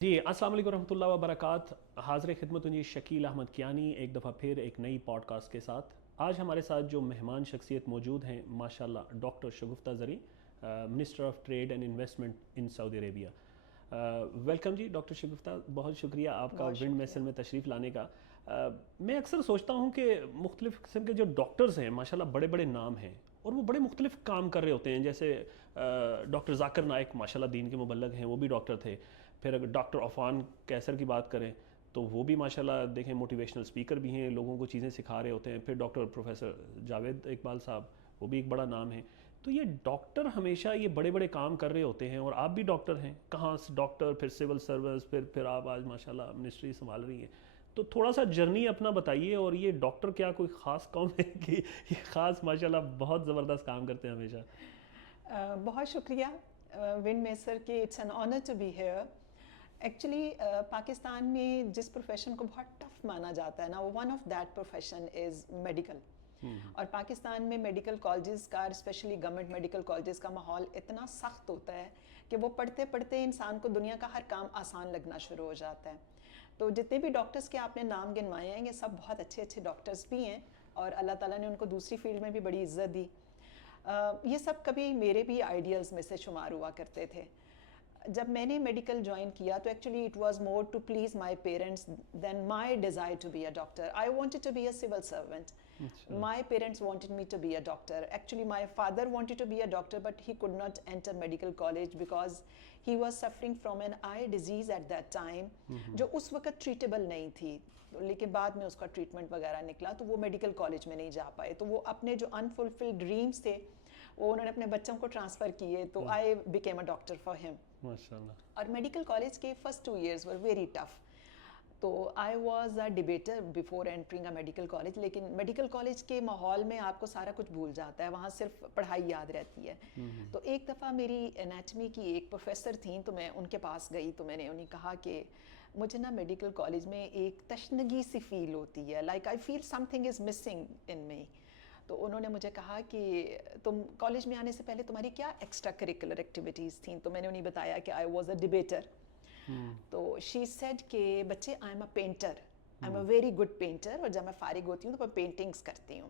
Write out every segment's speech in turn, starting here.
جی السلام علیکم ورحمۃ اللہ وبرکاتہ. حاضر خدمت ہوں جی شکیل احمد کیانی ایک دفعہ پھر ایک نئی پوڈ کاسٹ کے ساتھ. آج ہمارے ساتھ جو مہمان شخصیت موجود ہیں ماشاءاللہ doctor Shagufta Zareen, minister of trade and investment in Saudi Arabia. Welcome ji doctor Shagufta, بہت شکریہ آپ کا ونڈ میسل میں تشریف لانے کا. میں اکثر سوچتا ہوں کہ مختلف قسم کے جو ڈاکٹرز ہیں ماشاءاللہ بڑے بڑے نام ہیں اور وہ بڑے مختلف کام کر رہے ہوتے ہیں. جیسے ڈاکٹر ذاکر نائک ماشاءاللہ دین کے مبلغ ہیں, وہ بھی ڈاکٹر تھے. پھر اگر ڈاکٹر عفان کیسر کی بات کریں تو وہ بھی ماشاءاللہ دیکھیں موٹیویشنل اسپیکر بھی ہیں, لوگوں کو چیزیں سکھا رہے ہوتے ہیں. پھر ڈاکٹر پروفیسر جاوید اقبال صاحب, وہ بھی ایک بڑا نام ہے. تو یہ ڈاکٹر ہمیشہ یہ بڑے بڑے کام کر رہے ہوتے ہیں اور آپ بھی ڈاکٹر ہیں. کہاں سے ڈاکٹر, پھر سول سروس, پھر آپ آج ماشاءاللہ منسٹری سنبھال رہی ہیں. تو تھوڑا سا جرنی اپنا بتائیے. اور یہ ڈاکٹر کیا کوئی خاص قوم ہے کہ یہ خاص ماشاءاللہ بہت زبردست کام کرتے ہیں ہمیشہ؟ بہت شکریہ ون میسر کہ it's an honour to be here. Actually Pakistan میں جس پروفیشن کو بہت ٹف مانا جاتا ہے نا, وہ one of that profession is medical. اور پاکستان میں میڈیکل کالجز کا, اسپیشلی گورنمنٹ میڈیکل کالجز کا ماحول اتنا سخت ہوتا ہے کہ وہ پڑھتے پڑھتے انسان کو دنیا کا ہر کام آسان لگنا شروع ہو جاتا ہے. تو جتنے بھی ڈاکٹرز کے آپ نے نام گنوائے ہیں یہ سب بہت اچھے اچھے ڈاکٹرز بھی ہیں اور اللہ تعالیٰ نے ان کو دوسری فیلڈ میں بھی بڑی عزت دی. یہ سب کبھی میرے بھی آئیڈیلز میں سے شمار ہوا کرتے تھے. جب میں نے میڈیکل جوائن کیا تو actually it was more to please my parents than my desire to be a doctor. I wanted to be a civil servant. My parents wanted me to be a doctor. Actually my father wanted to be a doctor but he could not enter medical college because he was suffering from an eye disease at that time جو اس وقت treatable نہیں تھی, لیکن بعد میں اس کا treatment وغیرہ نکلا تو وہ میڈیکل کالج میں نہیں جا پائے. تو وہ اپنے جو انفلفلڈ ڈریمس تھے وہ انہوں نے اپنے بچوں کو ٹرانسفر کیے. تو I became a doctor for ہم. اور میڈیکل کالج کے first 2 years were very tough. تو I was a debater before entering a medical college. لیکن میڈیکل کالج کے ماحول میں آپ کو سارا کچھ بھول جاتا ہے, وہاں صرف پڑھائی یاد رہتی ہے. تو ایک دفعہ میری انیٹمی کی ایک پروفیسر تھیں تو میں ان کے پاس گئی تو میں نے انہیں کہا کہ مجھے نا میڈیکل کالج میں ایک تشنگی سی فیل ہوتی ہے, like I feel something is missing in me. تو انہوں نے مجھے کہا کہ تم کالج میں آنے سے پہلے تمہاری کیا ایکسٹرا کریکولر ایکٹیویٹیز تھیں. تو میں نے انہیں بتایا کہ آئی واز اے ڈبیٹر. تو شی سیڈ کہ بچے I am a painter, I am a very good painter, اور جب میں فارغ ہوتی ہوں تو میں پینٹنگس کرتی ہوں.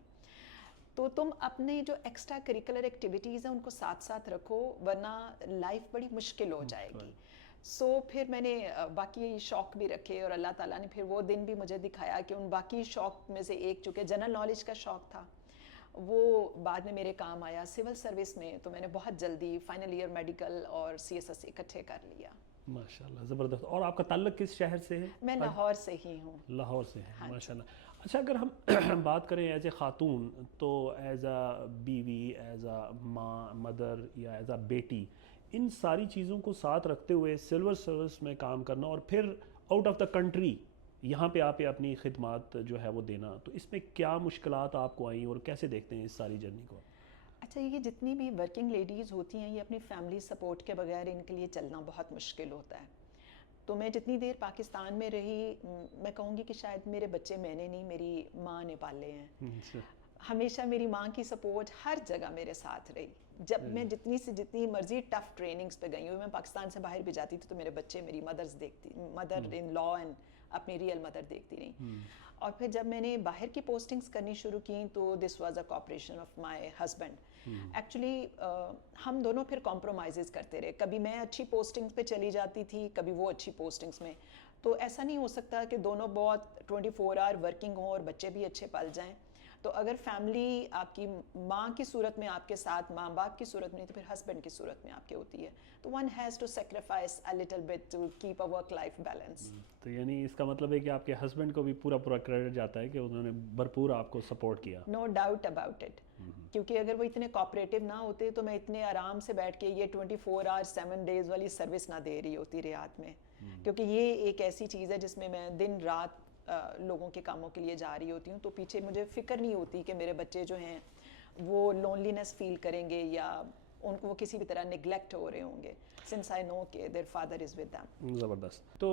تو تم اپنے جو ایکسٹرا کریکولر ایکٹیویٹیز ہیں ان کو ساتھ ساتھ رکھو ورنہ لائف بڑی مشکل ہو جائے گی. سو پھر میں نے باقی شوق بھی رکھے اور اللہ تعالیٰ نے پھر وہ دن بھی مجھے دکھایا کہ ان باقی شوق میں سے ایک چونکہ جنرل نالج کا شوق تھا وہ بعد میں میرے کام آیا سول سروس میں. تو میں نے بہت جلدی فائنل ایئر میڈیکل اور سی ایس ایس اکٹھے کر لیا. ماشاءاللہ زبردست. اور آپ کا تعلق کس شہر سے ہے؟ میں لاہور سے ہی ہوں. لاہور سے ہے, ماشاءاللہ. اچھا اگر ہم بات کریں ایز اے خاتون تو ایز اے بیوی, ایز اے ماں, مدر یا ایز اے بیٹی, ان ساری چیزوں کو ساتھ رکھتے ہوئے سلور سروس میں کام کرنا اور پھر آؤٹ آف دا کنٹری یہاں پہ آپ اپنی خدمات جو ہے وہ دینا, تو اس میں کیا مشکلات آپ کو آئیں اور کیسے دیکھتے ہیں اس ساری جرنی کو؟ اچھا, یہ جتنی بھی ورکنگ لیڈیز ہوتی ہیں یہ اپنی فیملی سپورٹ کے بغیر ان کے لیے چلنا بہت مشکل ہوتا ہے. تو میں جتنی دیر پاکستان میں رہی میں کہوں گی کہ شاید میرے بچے میں نے نہیں, میری ماں نے پالے ہیں. ہمیشہ میری ماں کی سپورٹ ہر جگہ میرے ساتھ رہی. جب میں جتنی مرضی ٹف ٹریننگز پہ گئی ہوں, میں پاکستان سے باہر بھی جاتی تھی تو میرے بچے میری مدر ان لا اینڈ اپنی ریئل مدر دیکھتی رہی. اور پھر جب میں نے باہر کی پوسٹنگز کرنی شروع کی تو this was a cooperation of my husband. Actually ہم دونوں پھر کمپرومائزز کرتے رہے. کبھی میں اچھی پوسٹنگز پہ چلی جاتی تھی, کبھی وہ اچھی پوسٹنگز میں. تو ایسا نہیں ہو سکتا کہ دونوں بہت 24 آور ورکنگ ہوں اور بچے بھی اچھے پل جائیں. تو اگر فیملی آپ کی ماں کی صورت میں آپ کے ساتھ, ماں باپ کی صورت میں, تو پھر ہسبینڈ کی صورت میں آپ کے ہوتی ہے. تو one has to sacrifice a little bit to keep a work life balance. تو یعنی اس کا مطلب ہے کہ آپ کے ہسبینڈ کو بھی پورا کریڈٹ جاتا ہے کہ انہوں نے بھرپور آپ کو سپورٹ کیا. No doubt about it. کیونکہ اگر وہ اتنے کوآپریٹو نہ ہوتے تو میں اتنے آرام سے بیٹھ کے یہ 24 آور 7 days والی سروس نہ دے رہی ہوتی ریاض میں. کیونکہ یہ ایک ایسی چیز ہے جس میں میں دن رات لوگوں کے کاموں کے لیے جا رہی ہوتی ہوں. تو پیچھے مجھے فکر نہیں ہوتی کہ میرے بچے جو ہیں وہ لونلینس فیل کریں گے یا ان کو وہ کسی بھی طرح نگلیکٹ ہو رہے ہوں گے, سنس آئی نو کہ their father is with them. زبردست. تو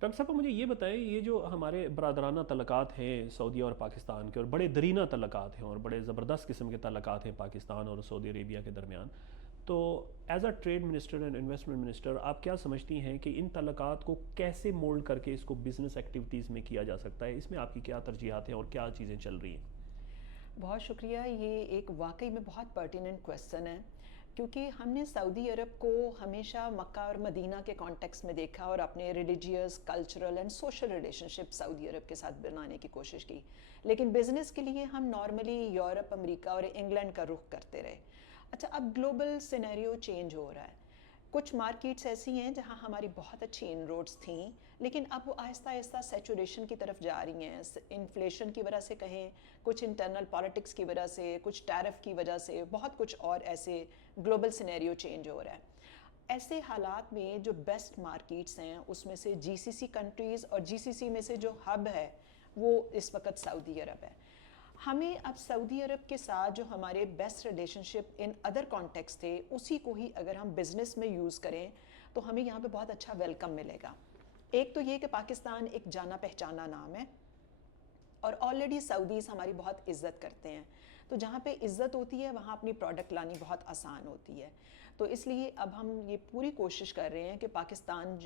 ڈاکٹر صاحب مجھے یہ بتائیں, یہ جو ہمارے برادرانہ تعلقات ہیں سعودیہ اور پاکستان کے, اور بڑے درینہ تعلقات ہیں اور بڑے زبردست قسم کے تعلقات ہیں پاکستان اور سعودی عربیہ کے درمیان, تو as a trade minister and investment minister آپ کیا سمجھتی ہیں کہ ان تعلقات کو کیسے مولڈ کر کے اس کو بزنس ایکٹیویٹیز میں کیا جا سکتا ہے؟ اس میں آپ کی کیا ترجیحات ہیں اور کیا چیزیں چل رہی ہیں؟ بہت شکریہ. یہ ایک واقعی میں بہت پرٹیننٹ کویسچن ہے، کیونکہ ہم نے سعودی عرب کو ہمیشہ مکہ اور مدینہ کے کانٹیکس میں دیکھا اور اپنے religious, cultural and social relationship Saudi Arab کے ساتھ بنانے کی کوشش کی، لیکن بزنس کے لیے ہم نارملی یورپ، امریکہ اور انگلینڈ کا رخ کرتے رہے. اچھا، اب گلوبل سینیریو چینج ہو رہا ہے. کچھ مارکیٹس ایسی ہیں جہاں ہماری بہت اچھی ان روڈس تھیں، لیکن اب وہ آہستہ آہستہ سیچوریشن کی طرف جا رہی ہیں. انفلیشن کی وجہ سے کہیں، کچھ انٹرنل پالیٹکس کی وجہ سے، کچھ ٹیرف کی وجہ سے، بہت کچھ اور ایسے گلوبل سینیریو چینج ہو رہا ہے. ایسے حالات میں جو بیسٹ مارکیٹس ہیں اس میں سے جی سی سی کنٹریز، اور جی سی سی میں سے جو ہب ہے وہ اس وقت سعودی عرب ہے. ہمیں اب سعودی عرب کے ساتھ جو ہمارے best relation ship in other context تھے، اسی کو ہی اگر ہم بزنس میں یوز کریں تو ہمیں یہاں پہ بہت اچھا ویلکم ملے گا. ایک تو یہ کہ پاکستان ایک جانا پہچانا نام ہے، اور آلریڈی سعودیز ہماری بہت عزت کرتے ہیں، تو جہاں پہ عزت ہوتی ہے وہاں اپنی پروڈکٹ لانی بہت آسان ہوتی ہے. تو اس لیے اب ہم یہ پوری کوشش کر رہے ہیں کہ پاکستان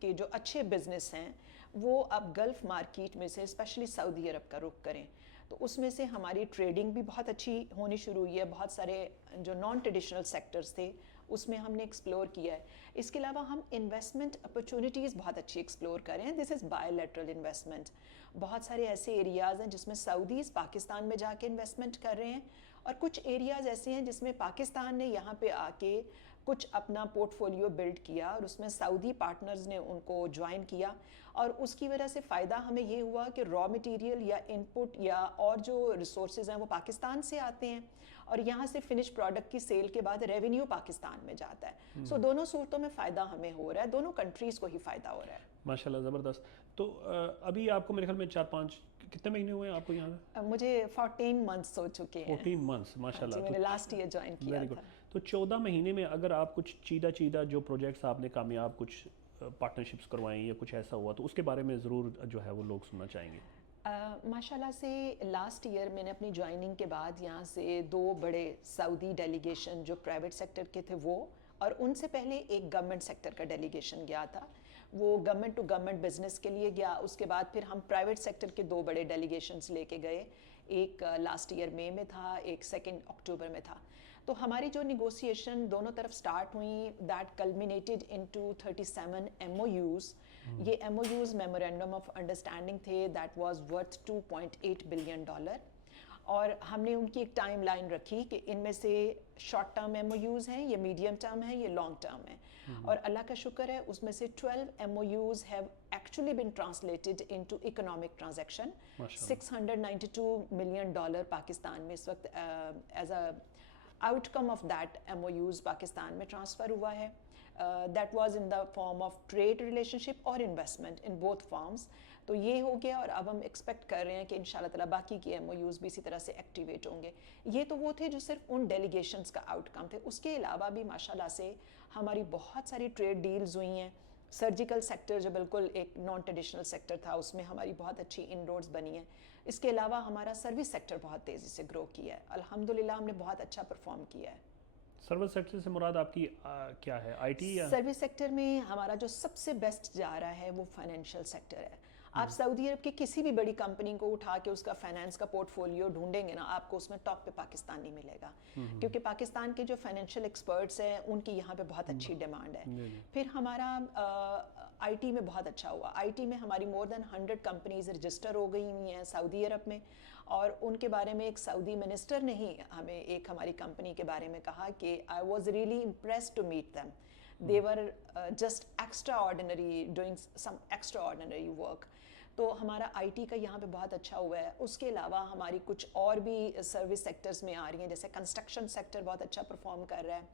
کے جو اچھے بزنس ہیں وہ اب گلف مارکیٹ میں سے اسپیشلی سعودی عرب کا رخ کریں. تو اس میں سے ہماری ٹریڈنگ بھی بہت اچھی ہونی شروع ہوئی ہے. بہت سارے جو نان ٹریڈیشنل سیکٹرز تھے اس میں ہم نے ایکسپلور کیا ہے. اس کے علاوہ ہم انویسٹمنٹ اپرچونیٹیز بہت اچھی ایکسپلور کر رہے ہیں. دس از بائی لیٹرل انویسٹمنٹ. بہت سارے ایسے ایریاز ہیں جس میں سعودیز پاکستان میں جا کے انویسٹمنٹ کر رہے ہیں، اور کچھ ایریاز ایسے ہیں جس میں پاکستان نے یہاں پہ آ کے کچھ اپنا پورٹ فولیو بلڈ کیا، اور اس میں سعودی پارٹنرز نے ان کو جوائن کیا، اور اس کی وجہ سے فائدہ ہمیں یہ ہوا کہ را مٹیریل یا ان پٹ یا اور جو ریسورسز ہیں وہ پاکستان سے آتے ہیں، اور یہاں سے فنش پروڈکٹ کی سیل کے بعد ریونیو پاکستان میں جاتا ہے. سو دونوں صورتوں میں فائدہ ہمیں ہو رہا ہے، دونوں کنٹریز کو ہی فائدہ ہو رہا ہے. ماشاء اللہ، زبردست. تو ابھی آپ کو میرے خیال میں 4-5 کتنے مہینے ہوئے ہیں آپ کو یہاں پہ؟ مجھے 14 منتھس ہو چکے ہیں. 14 منتھس، ماشاء اللہ. جی، میں نے لاسٹ ایئر جوائن کیا تھا. تو 14 مہینے میں اگر آپ کچھ چیدہ جو پروجیکٹس آپ نے کامیاب کچھ پارٹنرشپس کروائیں یا کچھ ایسا ہوا تو اس کے بارے میں ضرور جو ہے وہ لوگ سننا چاہیں گے. ماشاء اللہ سے لاسٹ ایئر میں نے اپنی جوائننگ کے بعد یہاں سے 2 بڑے سعودی ڈیلیگیشن جو پرائیویٹ سیکٹر کے تھے وہ، اور ان سے پہلے ایک گورنمنٹ سیکٹر کا ڈیلیگیشن گیا تھا. وہ گورنمنٹ ٹو گورنمنٹ بزنس کے لیے گیا. اس کے بعد پھر ہم پرائیویٹ سیکٹر کے 2 بڑے ڈیلیگیشنز لے کے گئے. ایک لاسٹ ایئر مئی میں تھا، ایک 2 اکتوبر میں تھا. تو ہماری جو نیگوسیشن دونوں طرف سٹارٹ ہوئیں، دیٹ کلمینیٹڈ انٹو 37 MOUs. یہ MOUs میمورینڈم آف انڈرسٹینڈنگ تھے، دیٹ واز ورتھ $2.8 بلین. اور ہم نے ان کی ایک ٹائم لائن رکھی کہ ان میں سے شارٹ ٹرم MOUs ہیں، یہ میڈیم ٹرم ہیں، یہ لانگ ٹرم ہیں. اور اللہ کا شکر ہے اس میں سے 12 MOUs have actually been translated into economic transaction. $692 million Pakistan میں اس وقت as a out come of that MOUs Pakistan میں ٹرانسفر ہوا ہے. That was in the form of trade relationship اور investment in both forms. تو یہ ہو گیا، اور اب ہم ایکسپیکٹ کر رہے ہیں کہ انشاءاللہ تعالیٰ باقی کے MOUs بھی اسی طرح سے ایکٹیویٹ ہوں گے. یہ تو وہ تھے جو صرف ان ڈیلیگیشنز کا آؤٹ کم تھے. اس کے علاوہ بھی ماشاءاللہ سے ہماری بہت ساری ٹریڈ ڈیلز ہوئی ہیں. سرجیکل سیکٹر جو بالکل ایک نان ٹریڈیشنل سیکٹر تھا، اس میں ہماری بہت اچھی ان روڈز بنی ہیں. اس کے علاوہ ہمارا سروس سیکٹر بہت تیزی سے گرو کیا ہے. الحمدللہ ہم نے بہت اچھا پرفارم کیا ہے. سروس سیکٹر سے مراد آپ کی کیا ہے؟ آئی ٹی یا؟ سروس سیکٹر میں ہمارا جو سب سے بیسٹ جا رہا ہے وہ فائنینشیل سیکٹر ہے. آپ سعودی عرب کی کسی بھی بڑی کمپنی کو اٹھا کے اس کا فائنینس کا پورٹ فولیو ڈھونڈیں گے نا، آپ کو اس میں ٹاپ پہ پاکستان نہیں ملے گا، کیونکہ پاکستان کے جو فائنینشیل ایکسپرٹس ہیں ان کی یہاں پہ بہت اچھی ڈیمانڈ ہے. پھر ہمارا آئی ٹی میں بہت اچھا ہوا. آئی ٹی میں ہماری مور دین 100 کمپنیز رجسٹر ہو گئی ہوئی ہیں سعودی عرب میں، اور ان کے بارے میں ایک سعودی منسٹر نے ہی ہمیں ایک ہماری کمپنی کے بارے میں کہا کہ I was really impressed to meet them. They were just extraordinary, doing some extraordinary work. تو ہمارا آئی ٹی کا یہاں پہ بہت اچھا ہوا ہے. اس کے علاوہ ہماری کچھ اور بھی سروس سیکٹرز میں آ رہی ہیں، جیسے کنسٹرکشن سیکٹر بہت اچھا پرفارم کر رہا ہے.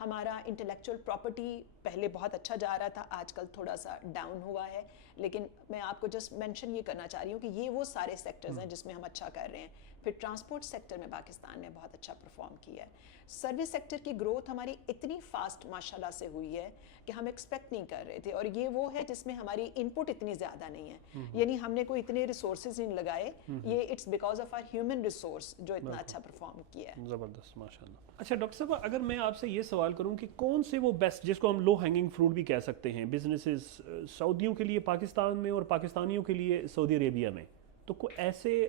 ہمارا انٹلیکچوئل پراپرٹی پہلے بہت اچھا جا رہا تھا، آج کل تھوڑا سا ڈاؤن ہوا ہے، لیکن میں آپ کو جسٹ مینشن یہ کرنا چاہ رہی ہوں کہ یہ وہ سارے سیکٹرز ہیں جس میں ہم اچھا کر رہے ہیں. پھر ٹرانسپورٹ سیکٹر میں پاکستان نے بہت اچھا پرفارم کیا ہے. سروس سیکٹر کی گروتھ ہماری اتنی فاسٹ ماشاءاللہ سے ہوئی ہے کہ ہم ایکسپیکٹ نہیں کر رہے تھے, اور یہ وہ ہے جس میں ہماری ان پٹ اتنی زیادہ نہیں ہے, یعنی ہم نے کوئی اتنے ریسورسز نہیں لگائے, یہ it's because of our human resource جو اتنا اچھا پرفارم کیا ہے. زبردست ماشاءاللہ. اچھا ڈاکٹر صاحب, اگر میں آپ سے یہ سوال کروں کہ کون سے وہ بیسٹ, جس کو ہم لو ہینگنگ فروٹ بھی کہہ سکتے ہیں, بزنسز سعودیوں کے لیے پاکستان میں اور پاکستانیوں کے لیے سعودی عربیہ میں, تو کوئی ایسے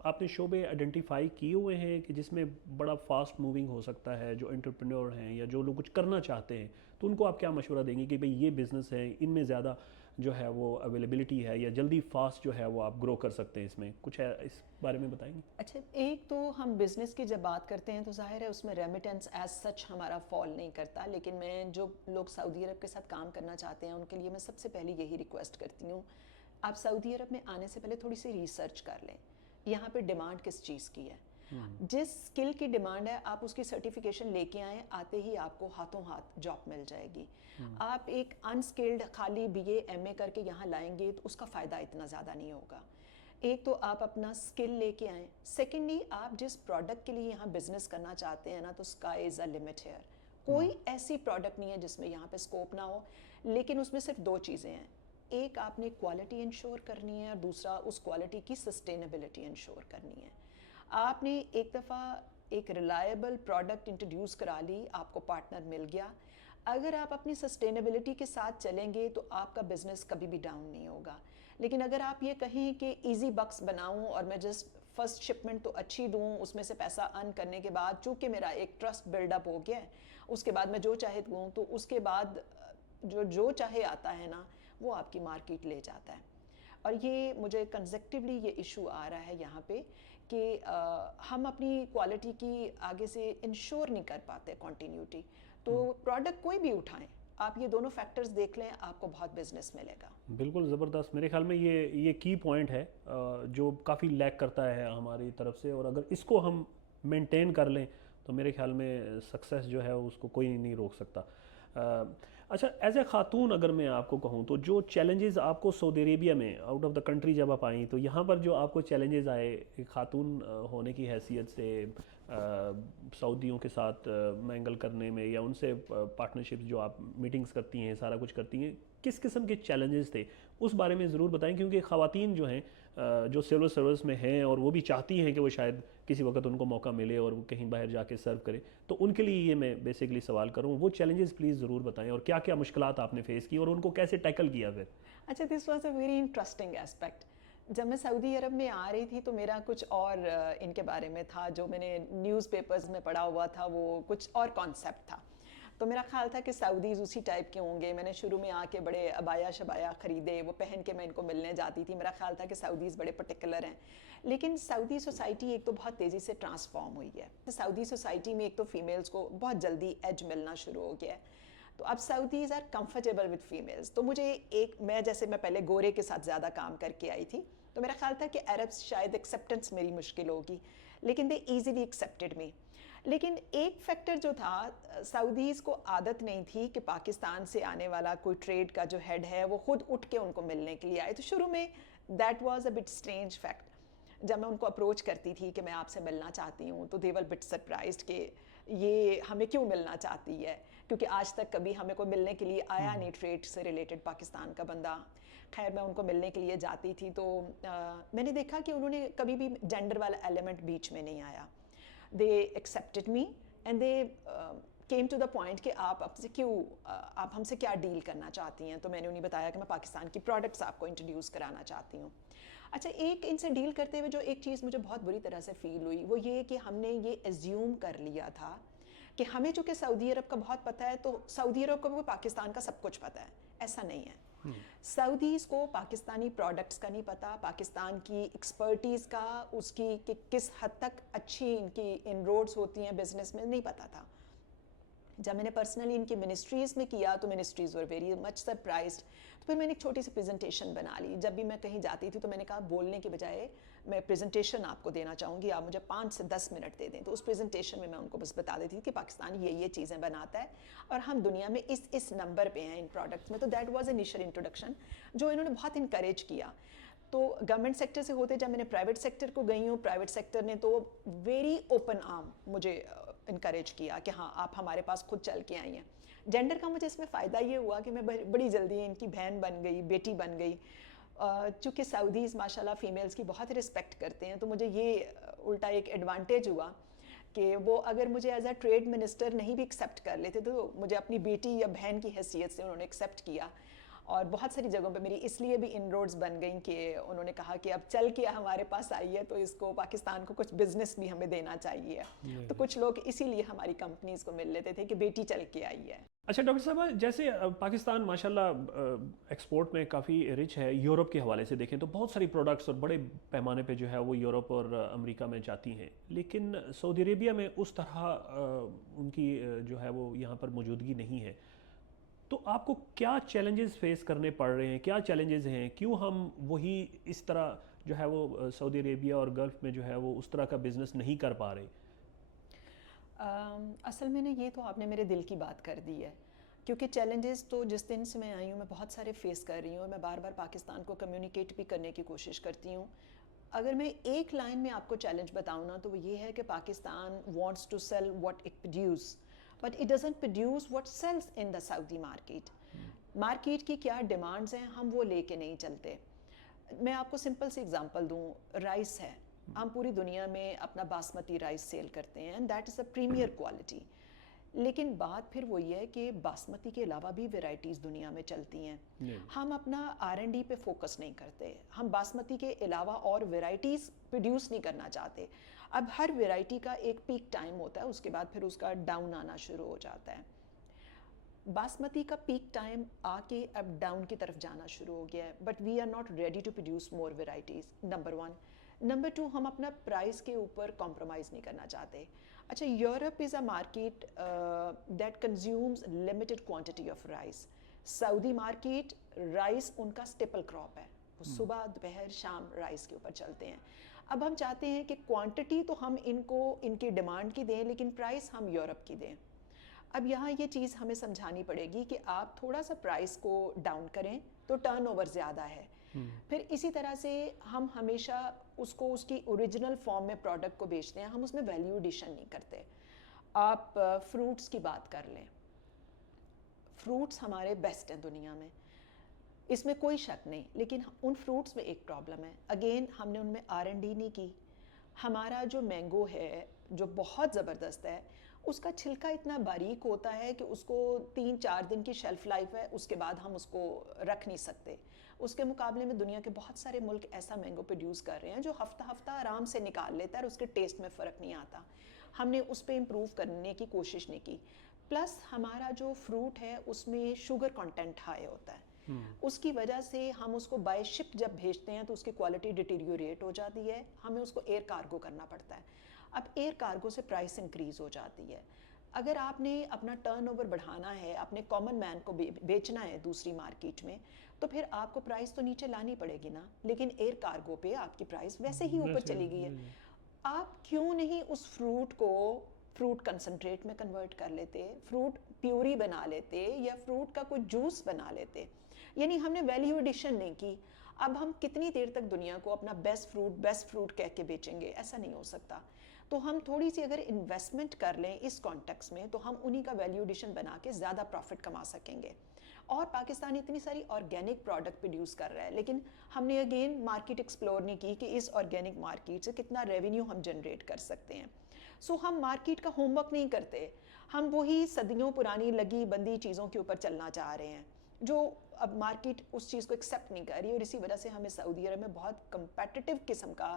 آپ نے شعبے آئیڈینٹیفائی کیے ہوئے ہیں کہ جس میں بڑا فاسٹ موونگ ہو سکتا ہے, جو انٹرپرینور ہیں یا جو لوگ کچھ کرنا چاہتے ہیں, تو ان کو آپ کیا مشورہ دیں گے کہ بھئی یہ بزنس ہے, ان میں زیادہ جو ہے وہ اویلیبلٹی ہے یا جلدی فاسٹ جو ہے وہ آپ گرو کر سکتے ہیں, اس میں کچھ ہے اس بارے میں بتائیں گے؟ اچھا, ایک تو ہم بزنس کی جب بات کرتے ہیں تو ظاہر ہے اس میں ریمیٹنس ایز سچ ہمارا فال نہیں کرتا, لیکن میں جو لوگ سعودی عرب کے ساتھ کام کرنا چاہتے ہیں ان کے لیے میں سب سے پہلے یہی ریکویسٹ کرتی ہوں, آپ سعودی عرب میں آنے سے پہلے تھوڑی سی ریسرچ کر لیں, یہاں پہ ڈیمانڈ کس چیز کی ہے, جس اسکل کی ڈیمانڈ ہے آپ اس کی سرٹیفکیشن لے کے آئیں, آتے ہی آپ کو ہاتھوں ہاتھ جاب مل جائے گی. آپ ایک انسکلڈ خالی بی اے ایم اے کر کے یہاں لائیں گے تو اس کا فائدہ اتنا زیادہ نہیں ہوگا. ایک تو آپ اپنا اسکل لے کے آئیں, سیکنڈلی آپ جس پروڈکٹ کے لیے یہاں بزنس کرنا چاہتے ہیں نا, تو sky is a limit here. کوئی ایسی پروڈکٹ نہیں ہے جس میں یہاں پہ اسکوپ نہ ہو, لیکن اس میں صرف دو چیزیں ہیں, ایک آپ نے کوالٹی انشور کرنی ہے اور دوسرا اس کوالٹی کی سسٹینیبلٹی انشور کرنی ہے. آپ نے ایک دفعہ ایک ریلائبل پروڈکٹ انٹروڈیوس کرا لی, آپ کو پارٹنر مل گیا, اگر آپ اپنی سسٹینیبلٹی کے ساتھ چلیں گے تو آپ کا بزنس کبھی بھی ڈاؤن نہیں ہوگا. لیکن اگر آپ یہ کہیں کہ ایزی بکس بناؤں اور میں جسٹ فرسٹ شپمنٹ تو اچھی دوں, اس میں سے پیسہ ارن کرنے کے بعد چونکہ میرا ایک ٹرسٹ بلڈ اپ ہو گیا ہے, اس کے بعد میں جو چاہے دوں, تو اس کے بعد جو چاہے آتا ہے نا وہ آپ کی مارکیٹ لے جاتا ہے. اور یہ مجھے کنزیکٹیولی یہ ایشو آ رہا ہے یہاں پہ کہ ہم اپنی کوالٹی کی آگے سے انشور نہیں کر پاتے کنٹینیوٹی. تو پروڈکٹ کوئی بھی اٹھائیں, آپ یہ دونوں فیکٹرز دیکھ لیں, آپ کو بہت بزنس ملے گا. بالکل زبردست. میرے خیال میں یہ کی پوائنٹ ہے جو کافی لیک کرتا ہے ہماری طرف سے, اور اگر اس کو ہم مینٹین کر لیں تو میرے خیال میں سکسیس جو ہے اس کو کوئی نہیں روک سکتا. اچھا, ایز اے خاتون اگر میں آپ کو کہوں تو جو چیلنجز آپ کو سعودی عربیہ میں آؤٹ آف دا کنٹری جب آپ آئیں, تو یہاں پر جو آپ کو چیلنجز آئے خاتون ہونے کی حیثیت سے سعودیوں کے ساتھ مینگل کرنے میں, یا ان سے پارٹنرشپ جو آپ میٹنگز کرتی ہیں, سارا کچھ کرتی ہیں, کس قسم کے چیلنجز تھے اس بارے میں ضرور بتائیں, کیونکہ خواتین جو ہیں جو سول سروس میں ہیں اور وہ بھی چاہتی ہیں کہ وہ شاید کسی وقت ان کو موقع ملے اور وہ کہیں باہر جا کے سرو کرے, تو ان کے لیے یہ میں بیسیکلی سوال کروں, وہ چیلنجز پلیز ضرور بتائیں اور کیا کیا مشکلات آپ نے فیس کی اور ان کو کیسے ٹیکل کیا پھر. اچھا, this was a very interesting aspect. جب میں سعودی عرب میں آ رہی تھی تو میرا کچھ اور ان کے بارے میں تھا, جو میں نے نیوز پیپرز میں پڑھا ہوا تھا وہ کچھ اور کانسیپٹ تھا. تو میرا خیال تھا کہ سعودیز اسی ٹائپ کے ہوں گے. میں نے شروع میں آ کے بڑے ابایا شبایا خریدے, وہ پہن کے میں ان کو ملنے جاتی تھی. میرا خیال تھا کہ سعودیز بڑے پرٹیکولر ہیں, لیکن سعودی سوسائٹی ایک تو بہت تیزی سے ٹرانسفارم ہوئی ہے. سعودی سوسائٹی میں ایک تو فیمیلز کو بہت جلدی ایج ملنا شروع ہو گیا ہے, تو اب Saudis are comfortable with families. تو مجھے میں پہلے گورے کے ساتھ زیادہ کام کر کے آئی تھی, تو میرا خیال تھا کہ عربس شاید ایکسیپٹنس میری مشکل ہوگی, لیکن دے ایزیلی ایکسیپٹیڈ می. لیکن ایک فیکٹر جو تھا, سعودیز کو عادت نہیں تھی کہ پاکستان سے آنے والا کوئی ٹریڈ کا جو ہیڈ ہے وہ خود اٹھ کے ان کو ملنے کے لیے آئے. تو شروع میں that was a but strange fact. جب میں ان کو اپروچ کرتی تھی کہ میں آپ سے ملنا چاہتی ہوں, تو دے ور بٹ سرپرائزڈ کہ یہ ہمیں کیوں ملنا چاہتی ہے, کیونکہ آج تک کبھی ہمیں کوئی ملنے کے لیے آیا نہیں ٹریڈ سے ریلیٹڈ پاکستان کا بندہ. خیر, میں ان کو ملنے کے لیے جاتی تھی تو میں نے دیکھا کہ انہوں نے کبھی بھی جینڈر والا ایلیمنٹ بیچ میں نہیں آیا. They accepted me and they came to the point کہ آپ ہم سے کیا ڈیل کرنا چاہتی ہیں. تو میں نے انہیں بتایا کہ میں پاکستان کی پروڈکٹس آپ کو انٹروڈیوس کرانا چاہتی ہوں. اچھا, ایک ان سے ڈیل کرتے ہوئے جو ایک چیز مجھے بہت بری طرح سے فیل ہوئی وہ یہ کہ ہم نے یہ ایزیوم کر لیا تھا کہ ہمیں چونکہ سعودی عرب کا بہت پتہ ہے تو سعودی عرب کو بھی پاکستان کا سب کچھ پتہ ہے. ایسا نہیں ہے. سعودیز کو پاکستانی پروڈکٹس کا نہیں پتہ, پاکستان کی ایکسپرٹیز کا, اس کی کہ کس حد تک اچھی ان کی انروڈز ہوتی ہیں بزنس میں, نہیں پتہ تھا. جب میں نے پرسنلی ان کی منسٹریز میں کیا تو ministries were very much surprised. تو پھر میں نے ایک چھوٹی سی پریزنٹیشن بنا لی. جب بھی میں کہیں جاتی تھی تو میں نے کہا بولنے کے بجائے میں پریزنٹیشن آپ کو دینا چاہوں گی, آپ مجھے 5 سے 10 منٹ دے دیں. تو اس پریزنٹیشن میں ان کو بس بتا دیتی تھی کہ پاکستان یہ چیزیں بناتا ہے اور ہم دنیا میں اس نمبر پہ ہیں ان پروڈکٹس میں. تو دیٹ واز انیشیل انٹروڈکشن جو انہوں نے بہت انکریج کیا. تو گورنمنٹ سیکٹر سے ہوتے جب میں نے پرائیویٹ سیکٹر کو گئی ہوں, پرائیویٹ سیکٹر نے تو ویری اوپن آرم مجھے انکریج کیا کہ ہاں آپ ہمارے پاس خود چل کے آئی ہیں. جینڈر کا مجھے اس میں فائدہ یہ ہوا کہ میں بڑی جلدی ان کی بہن بن گئی, بیٹی بن گئی. چونکہ سعودیز ماشاء اللہ فیمیلز کی بہت رسپیکٹ کرتے ہیں, تو مجھے یہ الٹا ایک ایڈوانٹیج ہوا کہ وہ اگر مجھے ایز اے ٹریڈ منسٹر نہیں بھی ایکسیپٹ کر لیتے تو مجھے اپنی بیٹی یا بہن کی حیثیت سے انہوں نے ایکسیپٹ کیا. اور بہت ساری جگہوں پہ میری اس لیے بھی ان روڈز بن گئیں کہ انہوں نے کہا کہ اب چل کے ہمارے پاس آئی ہے تو اس کو پاکستان کو کچھ بزنس بھی ہمیں دینا چاہیے. تو کچھ لوگ اسی لیے ہماری کمپنیز کو مل لیتے تھے کہ بیٹی چل کے آئی ہے. اچھا ڈاکٹر صاحبہ, جیسے پاکستان ماشاءاللہ ایکسپورٹ میں کافی رچ ہے, یورپ کے حوالے سے دیکھیں تو بہت ساری پروڈکٹس اور بڑے پیمانے پہ جو ہے وہ یورپ اور امریکہ میں جاتی ہیں, لیکن سعودی عربیہ میں اس طرح ان کی جو ہے وہ یہاں پر موجودگی نہیں ہے. تو آپ کو کیا چیلنجز فیس کرنے پڑ رہے ہیں, کیا چیلنجز ہیں, کیوں ہم وہی اس طرح جو ہے وہ سعودی عربیہ اور گلف میں جو ہے وہ اس طرح کا بزنس نہیں کر پا رہے؟ اصل میں یہ تو آپ نے میرے دل کی بات کر دی ہے, کیونکہ چیلنجز تو جس دن سے میں آئی ہوں میں بہت سارے فیس کر رہی ہوں, اور میں بار بار پاکستان کو کمیونیکیٹ بھی کرنے کی کوشش کرتی ہوں. اگر میں ایک لائن میں آپ کو چیلنج بتاؤں نا تو وہ یہ ہے کہ Pakistan wants to sell what it produce, but it doesn't produce what sells in the Saudi market. Market کی کیا ڈیمانڈز ہیں ہم وہ لے کے نہیں چلتے. میں آپ کو سمپل سی اگزامپل دوں, رائس ہے, ہم پوری دنیا میں اپنا باسمتی رائس سیل کرتے ہیں and that is a premier quality. لیکن بات پھر وہی ہے کہ باسمتی کے علاوہ بھی ویرائٹیز دنیا میں چلتی ہیں. ہم اپنا R&D پہ فوکس نہیں کرتے, ہم باسمتی کے علاوہ اور ویرائٹیز پروڈیوس نہیں کرنا چاہتے. اب ہر ویرائٹی کا ایک پیک ٹائم ہوتا ہے, اس کے بعد پھر اس کا ڈاؤن آنا شروع ہو جاتا ہے. باسمتی کا پیک ٹائم آ کے اب ڈاؤن کی طرف جانا شروع ہو گیا ہے, but we are not ready to produce more varieties, number 1. Number 2, ہم اپنا پرائز کے اوپر کمپرومائز نہیں کرنا چاہتے. اچھا, Europe is a market that consumes limited quantity of rice. Saudi market rice ان کا اسٹیپل کراپ ہے, وہ صبح دوپہر شام رائس کے اوپر چلتے ہیں. اب ہم چاہتے ہیں کہ کوانٹٹی تو ہم ان کو ان کی ڈیمانڈ کی دیں, لیکن پرائس ہم یورپ کی دیں. اب یہاں یہ چیز ہمیں سمجھانی پڑے گی کہ آپ تھوڑا سا پرائس کو ڈاؤن کریں تو ٹرن اوور زیادہ ہے. پھر اسی طرح سے ہم ہمیشہ اس کو اس کی اوریجنل فارم میں پروڈکٹ کو بیچتے ہیں, ہم اس میں ویلیو ایڈیشن نہیں کرتے. آپ فروٹس کی بات کر لیں, فروٹس ہمارے بیسٹ ہیں دنیا میں, اس میں کوئی شک نہیں, لیکن ان فروٹس میں ایک پرابلم ہے. اگین ہم نے ان میں R&D نہیں کی. ہمارا جو مینگو ہے جو بہت زبردست ہے, اس کا چھلکا اتنا باریک ہوتا ہے کہ اس کو 3-4 دن کی شیلف لائف ہے, اس کے بعد ہم اس کو رکھ نہیں سکتے. اس کے مقابلے میں دنیا کے بہت سارے ملک ایسا مینگو پروڈیوس کر رہے ہیں جو ہفتہ آرام سے نکال لیتا ہے اور اس کے ٹیسٹ میں فرق نہیں آتا. ہم نے اس پہ امپروو کرنے کی کوشش نہیں کی. پلس ہمارا جو فروٹ ہے اس میں شوگر کنٹینٹ ہائی ہوتا ہے, اس کی وجہ سے ہم اس کو بائی شپ جب بھیجتے ہیں تو اس کی کوالٹی ڈیٹیریوریٹ ہو جاتی ہے, ہمیں اس کو ایئر کارگو کرنا پڑتا ہے. اب ایئر کارگو سے پرائس انکریز ہو جاتی ہے. اگر آپ نے اپنا ٹرن اوور بڑھانا ہے, اپنے کامن مین کو بیچنا ہے دوسری مارکیٹ میں, تو پھر آپ کو پرائس تو نیچے لانی پڑے گی نا, لیکن ایئر کارگو پہ آپ کی پرائس ویسے ہی اوپر چلی گئی ہے. آپ کیوں نہیں اس فروٹ کو فروٹ کنسنٹریٹ میں کنورٹ کر لیتے, فروٹ پیوری بنا لیتے, یا فروٹ کا کوئی جوس بنا لیتے. یعنی ہم نے ویلیو ایڈیشن نہیں کی. اب ہم کتنی دیر تک دنیا کو اپنا بیسٹ فروٹ کہہ کے بیچیں گے, ایسا نہیں ہو سکتا. تو ہم تھوڑی سی اگر انویسٹمنٹ کر لیں اس کانٹیکس میں تو ہم انہی کا ویلیو ایڈیشن بنا کے زیادہ پروفٹ کما سکیں گے. اور پاکستان اتنی ساری آرگینک پروڈکٹ پروڈیوس کر رہا ہے, لیکن ہم نے اگین مارکیٹ ایکسپلور نہیں کی کہ اس آرگینک مارکیٹ سے کتنا ریونیو ہم جنریٹ کر سکتے ہیں. سو ہم مارکیٹ کا ہوم ورک نہیں کرتے, ہم وہی صدیوں پرانی لگی بندی چیزوں کے اوپر چلنا چاہ رہے ہیں جو اب مارکیٹ اس چیز کو ایکسیپٹ نہیں کر رہی, اور اسی وجہ سے ہمیں سعودی عرب میں بہت کمپیٹیٹیو قسم کا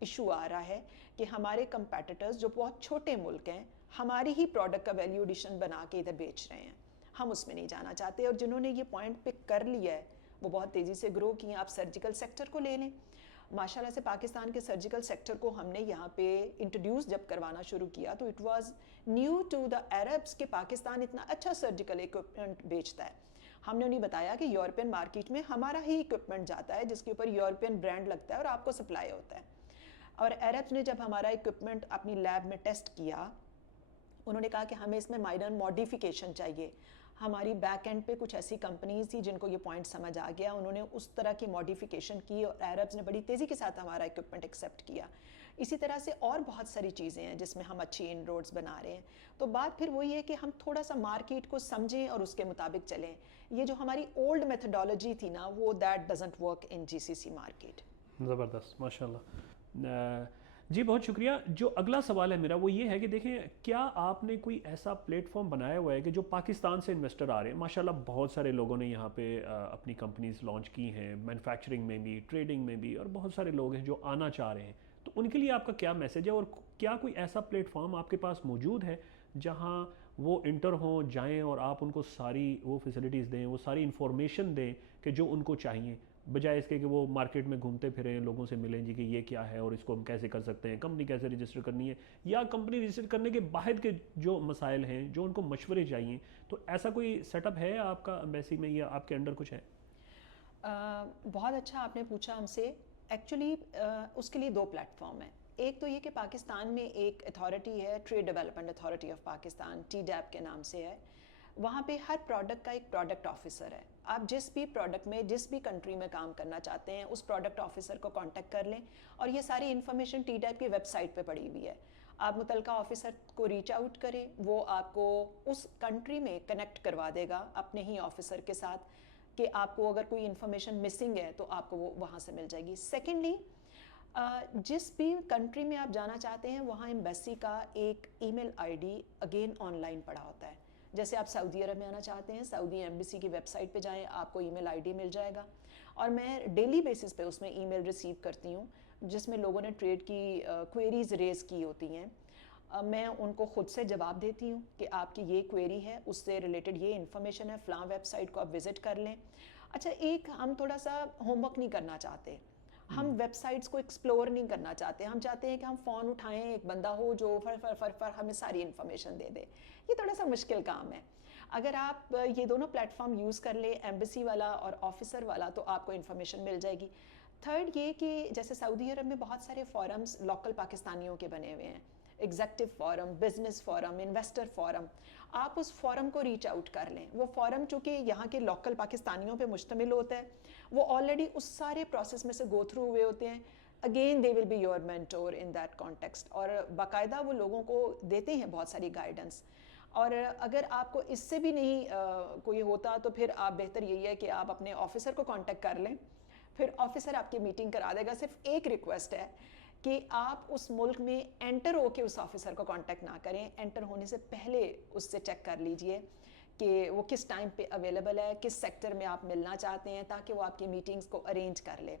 ایشو آ رہا ہے کہ ہمارے کمپیٹیٹرز جو بہت چھوٹے ملک ہیں ہماری ہی پروڈکٹ کا ویلیو ایڈیشن بنا کے ادھر بیچ رہے ہیں. ہم اس میں نہیں جانا چاہتے, اور جنہوں نے یہ پوائنٹ پک کر لیا ہے وہ بہت تیزی سے گرو کیے ہیں. آپ سرجیکل سیکٹر کو لے لیں, ماشاءاللہ سے پاکستان کے سرجیکل سیکٹر کو ہم نے یہاں پہ انٹروڈیوس جب کروانا شروع کیا تو it was new to the Arabs کہ پاکستان اتنا اچھا سرجیکل اکوپمنٹ بیچتا ہے. ہم نے انہیں بتایا کہ یورپین مارکیٹ میں ہمارا ہی اکوپمنٹ جاتا ہے جس کے اوپر یورپین برانڈ لگتا ہے اور آپ کو سپلائی ہوتا ہے. اور عربس نے جب ہمارا اکوپمنٹ اپنی لیب میں ٹیسٹ کیا, انہوں نے کہا کہ ہمیں اس میں مائنر ماڈیفیکیشن چاہیے. ہماری بیک اینڈ پہ کچھ ایسی کمپنیز تھی جن کو یہ پوائنٹ سمجھ آ گیا, انہوں نے اس طرح کی ماڈیفیکیشن کی اور عربس نے بڑی تیزی کے ساتھ ہمارا اکوپمنٹ ایکسیپٹ کیا. اسی طرح سے اور بہت ساری چیزیں ہیں جس میں ہم اچھی ان روڈز بنا رہے ہیں. تو بات پھر وہی ہے کہ ہم تھوڑا سا مارکیٹ کو سمجھیں اور اس کے مطابق چلیں. یہ جو ہماری اولڈ میتھڈالوجی تھی نا وہ that doesn't work in G C C market. زبردست ماشاء اللہ. جی بہت شکریہ. جو اگلا سوال ہے میرا وہ یہ ہے کہ دیکھیں کیا آپ نے کوئی ایسا پلیٹ فارم بنایا ہوا ہے کہ جو پاکستان سے انویسٹر آ رہے ہیں؟ ماشاء اللہ بہت سارے لوگوں نے یہاں پہ اپنی کمپنیز لانچ کی ہیں، مینوفیکچرنگ میں بھی، ٹریڈنگ میں بھی، اور بہت سارے لوگ ہیں جو آنا چاہ رہے ہیں. تو ان کے لیے آپ کا کیا میسج ہے، اور کیا کوئی ایسا پلیٹ فارم آپ کے پاس موجود ہے جہاں وہ انٹر ہوں، جائیں اور آپ ان کو ساری وہ فیسلٹیز دیں، وہ ساری انفارمیشن دیں کہ جو ان کو چاہیے، بجائے اس کے کہ وہ مارکیٹ میں گھومتے پھریں، لوگوں سے ملیں جی کہ یہ کیا ہے اور اس کو ہم کیسے کر سکتے ہیں، کمپنی کیسے رجسٹر کرنی ہے، یا کمپنی رجسٹر کرنے کے باہر کے جو مسائل ہیں جو ان کو مشورے چاہیے. تو ایسا کوئی سیٹ اپ ہے آپ کا ایمبیسی میں یا آپ کے انڈر کچھ ہے؟ بہت اچھا آپ نے پوچھا ہم سے. ایکچولی اس کے لیے 2 پلیٹ فارم ہیں. ایک تو یہ کہ پاکستان میں ایک اتھارٹی ہے، trade development authority of Pakistan, TDAP کے نام سے ہے. وہاں پہ ہر پروڈکٹ کا ایک پروڈکٹ آفیسر ہے. آپ جس بھی پروڈکٹ میں جس بھی کنٹری میں کام کرنا چاہتے ہیں اس پروڈکٹ آفیسر کو کانٹیکٹ کر لیں، اور یہ ساری انفارمیشن ٹی ڈیپ کی ویب سائٹ پہ پڑی ہوئی ہے. آپ متعلقہ آفیسر کو ریچ آؤٹ کریں، وہ آپ کو اس کنٹری میں کنیکٹ کروا دے گا اپنے ہی آفیسر کے ساتھ کہ آپ کو اگر کوئی انفارمیشن مسنگ ہے تو آپ کو وہ وہاں سے مل جائے گی. سیکنڈلی جس بھی کنٹری میں آپ جانا چاہتے ہیں وہاں ایمبیسی کا ایک e mail I D again online پڑا ہوتا ہے. جیسے آپ سعودی عرب میں آنا چاہتے ہیں، سعودی ایمبیسی کی ویب سائٹ پہ جائیں، آپ کو ای میل آئی ڈی مل جائے گا. اور میں ڈیلی بیسس پہ اس میں ای میل ریسیو کرتی ہوں جس میں لوگوں نے ٹریڈ کی کوئریز ریز کی ہوتی ہیں. میں ان کو خود سے جواب دیتی ہوں کہ آپ کی یہ کوئری ہے، اس سے ریلیٹڈ یہ انفارمیشن ہے، فلاں ویب سائٹ کو آپ وزٹ کر لیں. اچھا، ایک ہم تھوڑا سا ہوم ورک نہیں کرنا چاہتے، ہم ویب سائٹس کو ایکسپلور نہیں کرنا چاہتے. ہم چاہتے ہیں کہ ہم فون اٹھائیں، ایک بندہ ہو جو فر ہمیں ساری انفارمیشن دے دے. یہ تھوڑا سا مشکل کام ہے. اگر آپ یہ دونوں پلیٹ فارم یوز کر لیں، ایمبیسی والا اور آفیسر والا، تو آپ کو انفارمیشن مل جائے گی. تھرڈ یہ کہ جیسے سعودی عرب میں بہت سارے فورمز لوکل پاکستانیوں کے بنے ہوئے ہیں، executive forum, business forum, investor forum. آپ اس فورم کو ریچ آؤٹ کر لیں. وہ فورم چونکہ یہاں کے لوکل پاکستانیوں پہ مشتمل ہوتا ہے، وہ آلریڈی اس سارے پروسیس میں سے گو تھرو ہوئے ہوتے ہیں. Again they will be your mentor in that context, اور باقاعدہ وہ لوگوں کو دیتے ہیں بہت ساری گائیڈنس. اور اگر آپ کو اس سے بھی نہیں کوئی ہوتا تو پھر آپ بہتر یہی ہے کہ آپ اپنے آفیسر کو کانٹیکٹ کر لیں. پھر آفیسر آپ کی میٹنگ کرا دے گا. صرف ایک ریکویسٹ ہے کہ آپ اس ملک میں انٹر ہو کے اس آفیسر کو کانٹیکٹ نہ کریں. انٹر ہونے سے پہلے اس سے چیک کر لیجئے کہ وہ کس ٹائم پہ اویلیبل ہے، کس سیکٹر میں آپ ملنا چاہتے ہیں، تاکہ وہ آپ کی میٹنگز کو ارینج کر لے.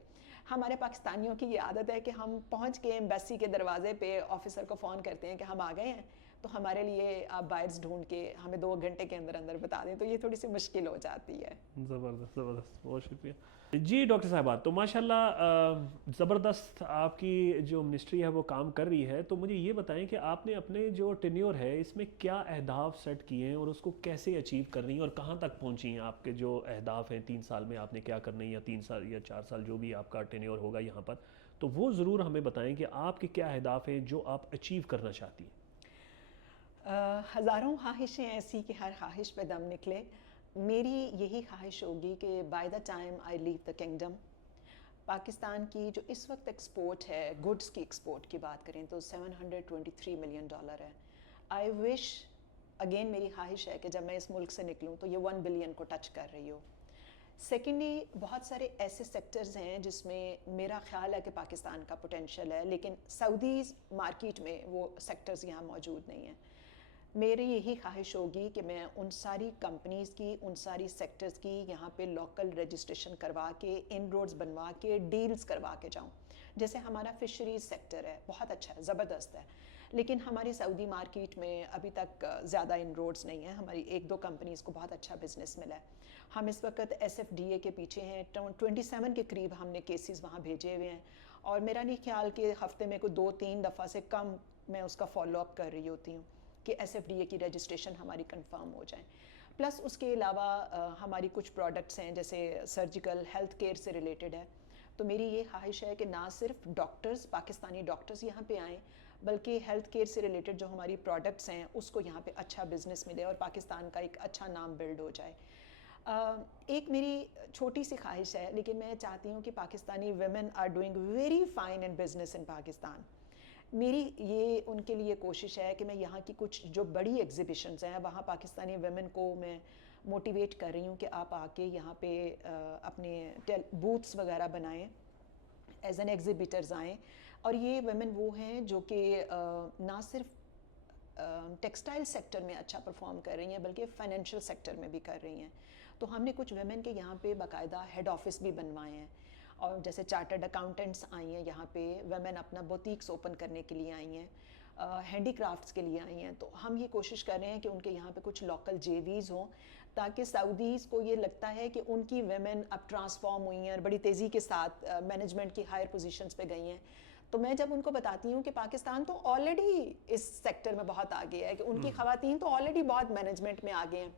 ہمارے پاکستانیوں کی یہ عادت ہے کہ ہم پہنچ کے ایمبیسی کے دروازے پہ آفیسر کو فون کرتے ہیں کہ ہم آ گئے ہیں، تو ہمارے لیے آپ بائرس ڈھونڈ کے ہمیں 2 گھنٹے کے اندر اندر بتا دیں. تو یہ تھوڑی سی مشکل ہو جاتی ہے. زبردست زبردست، بہت شکریہ. جی ڈاکٹر صاحبہ، تو ماشاء اللہ زبردست آپ کی جو منسٹری ہے وہ کام کر رہی ہے. تو مجھے یہ بتائیں کہ آپ نے اپنے جو ٹینیور ہے اس میں کیا اہداف سیٹ کیے ہیں اور اس کو کیسے اچیو کر رہی ہیں، اور کہاں تک پہنچی ہیں؟ آپ کے جو اہداف ہیں 3 سال میں آپ نے کیا کرنا ہے، یا 3 سال یا 4 سال جو بھی آپ کا ٹینیور ہوگا یہاں پر، تو وہ ضرور ہمیں بتائیں کہ آپ کے کیا اہداف ہیں جو آپ اچیو کرنا چاہتی ہیں. ہزاروں خواہشیں ایسی کہ ہر خواہش پہ دم نکلے. میری یہی خواہش ہوگی کہ by the time I leave the kingdom, Pakistan کی جو اس وقت ایکسپورٹ ہے، گڈس کی ایکسپورٹ کی بات کریں تو $723 ملین ہے. آئی وش، اگین میری خواہش ہے کہ جب میں اس ملک سے نکلوں تو یہ 1 بلین کو ٹچ کر رہی ہو. سیکنڈلی، بہت سارے ایسے سیکٹرز ہیں جس میں میرا خیال ہے کہ پاکستان کا پوٹینشیل ہے، لیکن سعودی مارکیٹ میں وہ سیکٹرز یہاں موجود نہیں ہیں. میری یہی خواہش ہوگی کہ میں ان ساری کمپنیز کی، ان ساری سیکٹرز کی یہاں پہ لوکل رجسٹریشن کروا کے، ان روڈز بنوا کے، ڈیلز کروا کے جاؤں. جیسے ہمارا فشریز سیکٹر ہے، بہت اچھا ہے، زبردست ہے، لیکن ہماری سعودی مارکیٹ میں ابھی تک زیادہ ان روڈز نہیں ہیں. ہماری 1-2 کمپنیز کو بہت اچھا بزنس ملا ہے. ہم اس وقت SFDA کے پیچھے ہیں. 27 کے قریب ہم نے کیسز وہاں بھیجے ہوئے ہیں، اور میرا نہیں خیال کہ ہفتے میں کوئی 2-3 دفعہ سے کم میں اس کا فالو اپ کر رہی ہوتی ہوں کہ SFDA کی رجسٹریشن ہماری کنفرم ہو جائیں. پلس اس کے علاوہ ہماری کچھ پروڈکٹس ہیں جیسے سرجیکل ہیلتھ کیئر سے ریلیٹڈ ہے. تو میری یہ خواہش ہے کہ نہ صرف ڈاکٹرز، پاکستانی ڈاکٹرز یہاں پہ آئیں، بلکہ ہیلتھ کیئر سے ریلیٹڈ جو ہماری پروڈکٹس ہیں اس کو یہاں پہ اچھا بزنس ملے اور پاکستان کا ایک اچھا نام بلڈ ہو جائے. ایک میری چھوٹی سی خواہش ہے، لیکن میں چاہتی ہوں کہ Pakistani women are doing very fine in business in Pakistan. میری یہ ان کے لیے کوشش ہے کہ میں یہاں کی کچھ جو بڑی ایگزیبیشنز ہیں وہاں پاکستانی ویمن کو میں موٹیویٹ کر رہی ہوں کہ آپ آ کے یہاں پہ اپنے بوتھس وغیرہ بنائیں، ایز این ایگزیبیٹرز آئیں. اور یہ ویمن وہ ہیں جو کہ نہ صرف ٹیکسٹائل سیکٹر میں اچھا پرفارم کر رہی ہیں بلکہ فائنینشیل سیکٹر میں بھی کر رہی ہیں. تو ہم نے کچھ ویمن کے یہاں پہ باقاعدہ ہیڈ آفس بھی بنوائے ہیں، اور جیسے چارٹرڈ اکاؤنٹنٹس آئی ہیں یہاں پہ، ویمن اپنا بوتیکس اوپن کرنے کے لیے آئی ہیں، ہینڈی کرافٹس کے لیے آئی ہیں. تو ہم یہ کوشش کر رہے ہیں کہ ان کے یہاں پہ کچھ لوکل جے ویز ہوں، تاکہ سعودیز کو یہ لگتا ہے کہ ان کی ویمن اب ٹرانسفارم ہوئی ہیں اور بڑی تیزی کے ساتھ مینجمنٹ کی ہائر پوزیشنز پہ گئی ہیں. تو میں جب ان کو بتاتی ہوں کہ پاکستان تو آلریڈی اس سیکٹر میں بہت آگے ہے، کہ ان کی خواتین تو آلریڈی بہت مینجمنٹ میں آگے ہیں،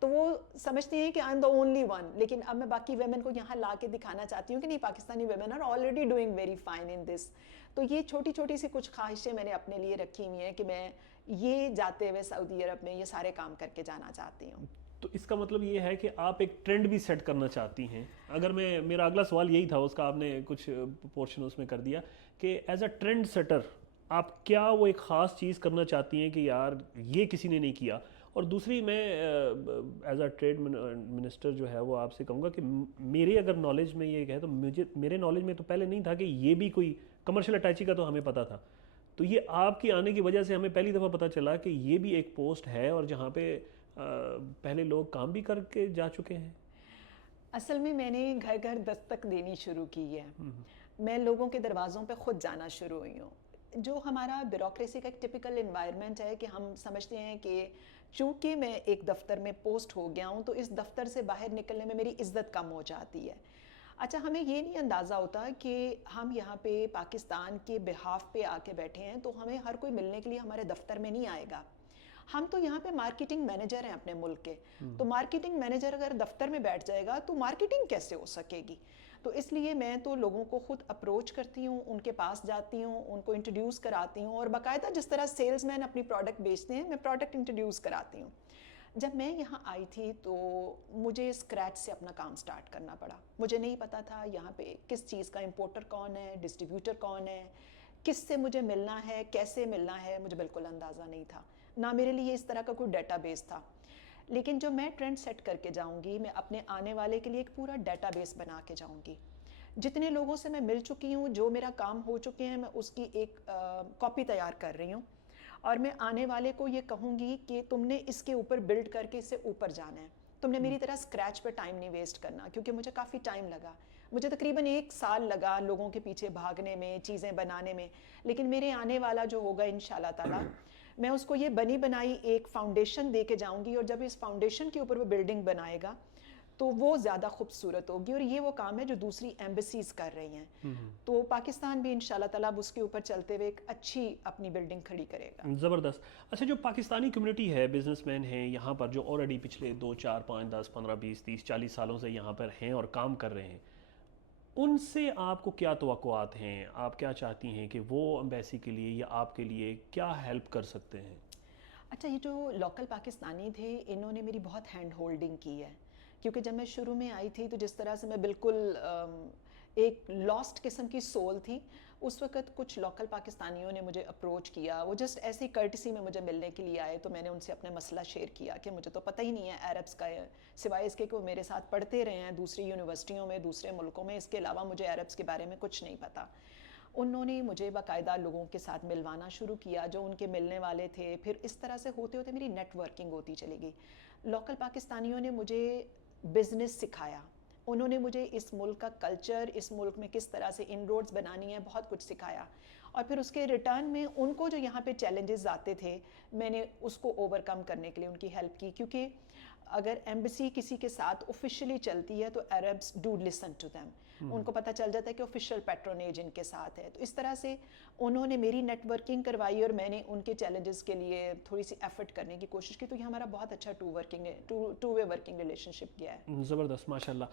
تو وہ سمجھتے ہیں کہ I am the only one. لیکن اب میں باقی ویمن کو یہاں لا کے دکھانا چاہتی ہوں کہ نہیں، Pakistani women are already doing very fine in this. تو یہ چھوٹی چھوٹی سی کچھ خواہشیں میں نے اپنے لیے رکھی ہوئی ہیں کہ میں یہ جاتے ہوئے سعودی عرب میں یہ سارے کام کر کے جانا چاہتی ہوں. تو اس کا مطلب یہ ہے کہ آپ ایک ٹرینڈ بھی سیٹ کرنا چاہتی ہیں. اگر میرا اگلا سوال یہی تھا، اس کا آپ نے کچھ پورشن اس میں کر دیا، کہ ایز اے ٹرینڈ سیٹر آپ کیا وہ ایک خاص چیز کرنا چاہتی ہیں کہ یار یہ کسی نے نہیں کیا. اور دوسری میں ایز اے ٹریڈ منسٹر جو ہے وہ آپ سے کہوں گا کہ میرے اگر نالج میں یہ کہے تو میرے نالج میں تو پہلے نہیں تھا کہ یہ بھی کوئی کمرشل اٹیچی کا تو ہمیں پتہ تھا. تو یہ آپ کی آنے کی وجہ سے ہمیں پہلی دفعہ پتہ چلا کہ یہ بھی ایک پوسٹ ہے اور جہاں پہ پہلے لوگ کام بھی کر کے جا چکے ہیں. اصل میں نے گھر گھر دستک دینی شروع کی ہے. میں لوگوں کے دروازوں پہ خود جانا شروع ہوئی ہوں. جو ہمارا بیوروکریسی کا ایک ٹپیکل انوائرمنٹ ہے کہ ہم سمجھتے ہیں کہ چونکہ میں ایک دفتر میں پوسٹ ہو گیا ہوں تو اس دفتر سے باہر نکلنے میں میری عزت کم ہو جاتی ہے. اچھا، ہمیں یہ نہیں اندازہ ہوتا کہ ہم یہاں پہ پاکستان کے بہاف پہ آ کے بیٹھے ہیں، تو ہمیں ہر کوئی ملنے کے لیے ہمارے دفتر میں نہیں آئے گا. ہم تو یہاں پہ مارکیٹنگ مینیجر ہیں اپنے ملک کے، تو مارکیٹنگ مینیجر اگر دفتر میں بیٹھ جائے گا تو مارکیٹنگ کیسے ہو سکے گی؟ تو اس لیے میں تو لوگوں کو خود اپروچ کرتی ہوں، ان کے پاس جاتی ہوں، ان کو انٹروڈیوس کراتی ہوں، اور باقاعدہ جس طرح سیلز مین اپنی پروڈکٹ بیچتے ہیں میں پروڈکٹ انٹروڈیوس کراتی ہوں. جب میں یہاں آئی تھی تو مجھے اسکریچ سے اپنا کام سٹارٹ کرنا پڑا. مجھے نہیں پتا تھا یہاں پہ کس چیز کا امپورٹر کون ہے، ڈسٹریبیوٹر کون ہے، کس سے مجھے ملنا ہے، کیسے ملنا ہے، مجھے بالکل اندازہ نہیں تھا. نہ میرے لیے اس طرح کا کوئی ڈیٹا بیس تھا. لیکن جو میں ٹرینڈ سیٹ کر کے جاؤں گی، میں اپنے آنے والے کے لیے ایک پورا ڈیٹا بیس بنا کے جاؤں گی. جتنے لوگوں سے میں مل چکی ہوں، جو میرا کام ہو چکے ہیں، میں اس کی ایک کاپی تیار کر رہی ہوں، اور میں آنے والے کو یہ کہوں گی کہ تم نے اس کے اوپر بلڈ کر کے اس سے اوپر جانا ہے. تم نے میری طرح اسکریچ پہ ٹائم نہیں ویسٹ کرنا، کیونکہ مجھے کافی ٹائم لگا. مجھے تقریباً 1 سال لگا لوگوں کے پیچھے بھاگنے میں، چیزیں بنانے میں. لیکن میرے آنے والا جو ہوگا انشاءاللہ تعالیٰ، میں اس کو یہ بنی بنائی ایک فاؤنڈیشن دے کے جاؤں گی، اور جب اس فاؤنڈیشن کے اوپر وہ بلڈنگ بنائے گا تو وہ زیادہ خوبصورت ہوگی. اور یہ وہ کام ہے جو دوسری ایمبیسیز کر رہی ہیں. تو پاکستان بھی انشاءاللہ تعالیٰ اس کے اوپر چلتے ہوئے ایک اچھی اپنی بلڈنگ کھڑی کرے گا. زبردست. اچھا، جو پاکستانی کمیونٹی ہے، بزنس مین ہیں یہاں پر جو آلریڈی پچھلے 2 4 5 10 15 20 30 40 سالوں سے یہاں پر ہیں اور کام کر رہے ہیں، ان سے آپ کو کیا توقعات ہیں؟ آپ کیا چاہتی ہیں کہ وہ ایمبیسی کے لیے یا آپ کے لیے کیا ہیلپ کر سکتے ہیں؟ اچھا، یہ جو لوکل پاکستانی تھے انہوں نے میری بہت ہینڈ ہولڈنگ کی ہے، کیونکہ جب میں شروع میں آئی تھی تو جس طرح سے میں بالکل ایک لاسٹ قسم کی سول تھی، اس وقت کچھ لوکل پاکستانیوں نے مجھے اپروچ کیا. وہ جسٹ ایسی کرٹسی میں مجھے ملنے کے لیے آئے، تو میں نے ان سے اپنا مسئلہ شیئر کیا کہ مجھے تو پتہ ہی نہیں ہے عربس کا، سوائے اس کے کہ وہ میرے ساتھ پڑھتے رہے ہیں دوسری یونیورسٹیوں میں، دوسرے ملکوں میں، اس کے علاوہ مجھے عربس کے بارے میں کچھ نہیں پتہ. انہوں نے مجھے باقاعدہ لوگوں کے ساتھ ملوانا شروع کیا جو ان کے ملنے والے تھے. پھر اس طرح سے ہوتے ہوتے میری نیٹ ورکنگ ہوتی چلی گئی. لوکل پاکستانیوں نے مجھے بزنس سکھایا، انہوں نے مجھے اس ملک کا کلچر، اس ملک میں کس طرح سے ان روڈز بنانی ہے، بہت کچھ سکھایا. اور پھر اس کے ریٹرن میں ان کو جو یہاں پہ چیلنجز آتے تھے، میں نے اس کو اوور کم کرنے کے لیے ان کی ہیلپ کی. کیونکہ اگر ایمبیسی کسی کے ساتھ آفیشلی چلتی ہے تو Arabs do listen to them. ان کو پتہ چل جاتا ہے کہ آفیشیل پیٹرونیج ان کے ساتھ ہے. تو اس طرح سے انہوں نے میری نیٹ ورکنگ کروائی اور میں نے ان کے چیلنجز کے لیے تھوڑی سی ایفرٹ کرنے کی کوشش کی. تو یہ ہمارا بہت اچھا ٹو وے ورکنگ ریلیشن شپ گیا ہے. زبردست، ماشاء اللہ.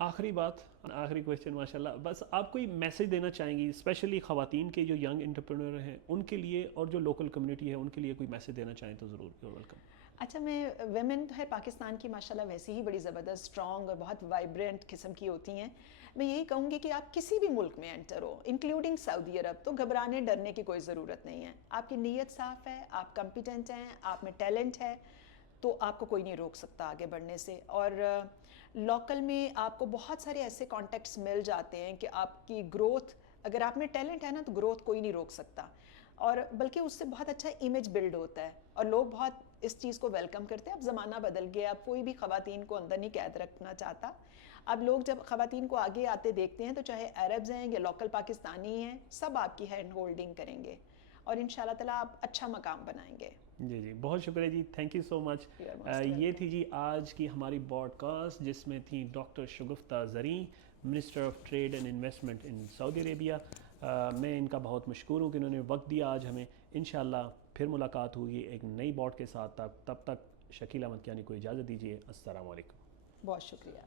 آخری بات، آخری کویشچن، ماشاء اللہ، بس آپ کوئی میسیج دینا چاہیں گی اسپیشلی خواتین کے جو ینگ انٹرپرینور ہیں ان کے لیے، اور جو لوکل کمیونٹی ہے ان کے لیے کوئی میسیج دینا چاہیں تو ضرور. Your welcome. اچھا میں ویمن ہے پاکستان کی ماشاءاللہ ویسے ہی بڑی زبردست اسٹرانگ اور بہت وائبرنٹ قسم کی ہوتی ہیں. میں یہی کہوں گی کہ آپ کسی بھی ملک میں انٹر ہو انکلوڈنگ سعودی عرب تو گھبرانے ڈرنے کی کوئی ضرورت نہیں ہے. آپ کی نیت صاف ہے, آپ کمپیٹنٹ ہیں, آپ میں ٹیلنٹ ہے, تو آپ کو کوئی نہیں روک سکتا آگے بڑھنے سے. اور لوکل میں آپ کو بہت سارے ایسے کانٹیکٹس مل جاتے ہیں کہ آپ کی گروتھ, اگر آپ میں ٹیلنٹ ہے نا تو گروتھ کوئی نہیں روک سکتا, اور بلکہ اس سے بہت اچھا امیج بلڈ ہوتا ہے اور لوگ بہت اس چیز کو ویلکم کرتے ہیں. اب زمانہ بدل گیا, اب کوئی بھی خواتین کو اندر نہیں قید رکھنا چاہتا. اب لوگ جب خواتین کو آگے آتے دیکھتے ہیں تو چاہے عربز ہیں یا لوکل پاکستانی ہیں, سب آپ کی ہینڈ ہولڈنگ کریں گے اور ان شاء اللہ تعالیٰ آپ اچھا مقام بنائیں گے. جی جی بہت شکریہ جی, تھینک یو سو مچ. یہ تھی جی آج کی ہماری براڈ کاسٹ جس میں تھیں doctor Shagufta Zareen, minister of trade and investment in Saudi Arabia. میں ان کا بہت مشکور ہوں کہ انہوں نے وقت دیا آج ہمیں. انشاءاللہ پھر ملاقات ہوگی ایک نئی باڈ کے ساتھ. تب تک شکیل احمد کیانی کو اجازت دیجیے. السلام علیکم. بہت شکریہ.